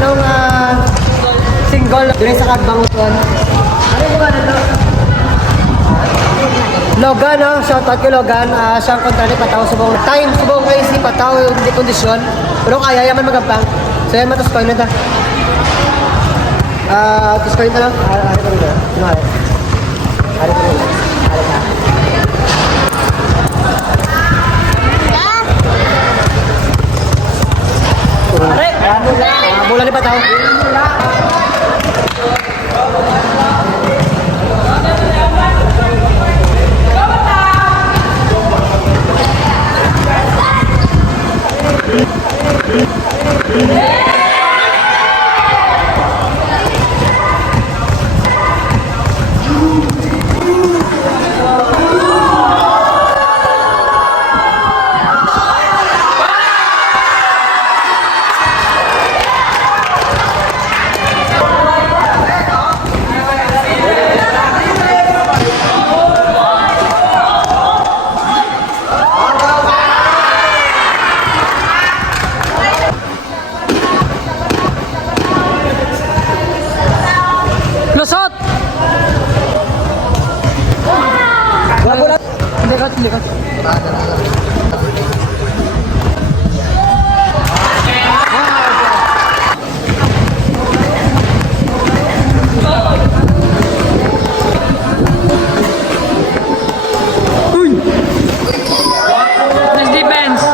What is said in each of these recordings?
nung single doon sa Kadbanguton. Ano yung mga nito? Logan, no? Shoutout kay Logan. Siyang kontrani pataw sa buong time, sa buong kaisi pataw yung hindi kondisyon. Pero kaya yaman magampang. So yan, matuskoy na ta. Tuskoy na lang. Hari pa rin. Ano hari? Hari pa rin. Hari pa. Bola ni pataw. Lusot! Likat. Nice defense.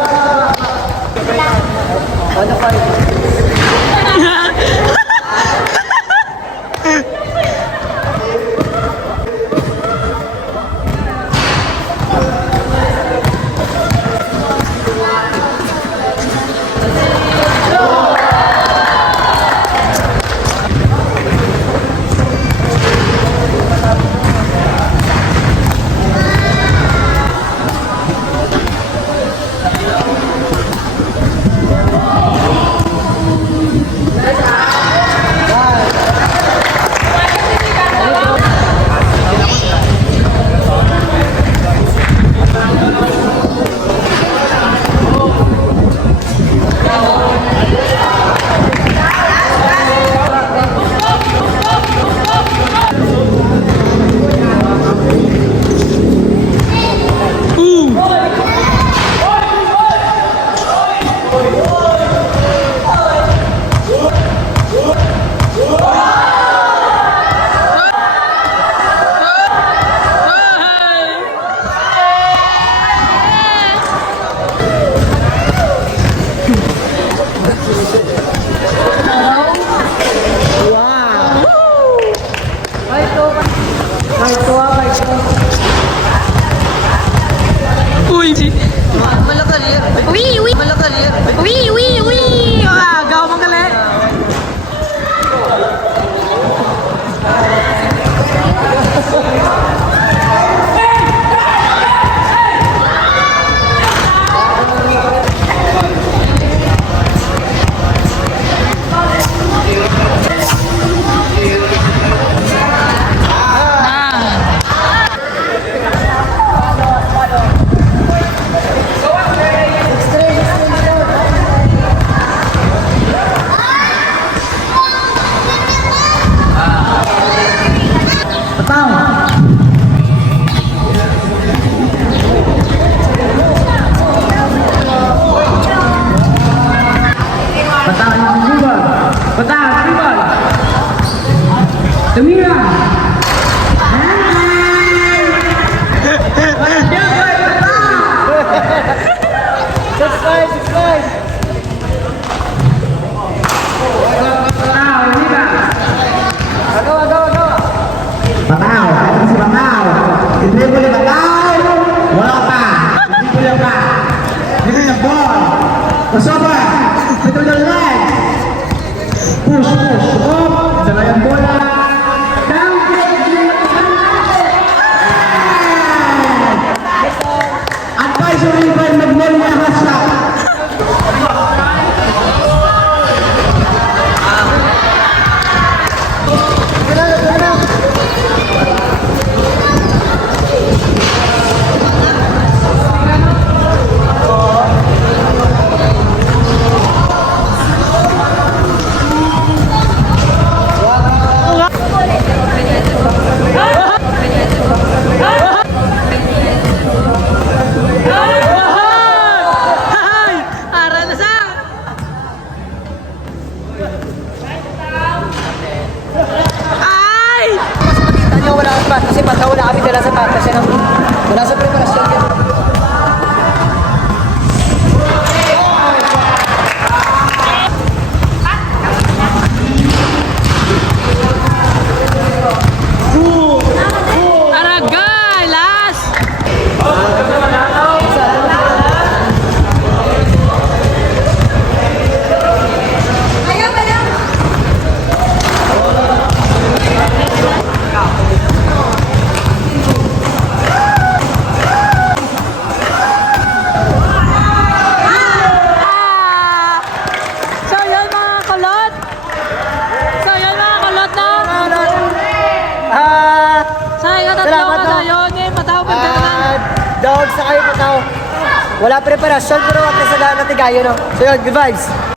Gaw magaling. Ay! Mas makita nyo, wala kang kasi pataw wala kami dala sa patas. Yan ang wala sa preparasyon yan. Aragay! Last! Ah! So yun mga kulot. So yun mga kulot na. Sa ikatatlo Salamat, ka no? na yun eh. Pataw ka na. Dog sa kayo pataw. Wala preparasyon pero at least sa natigayo no. So yun, good vibes.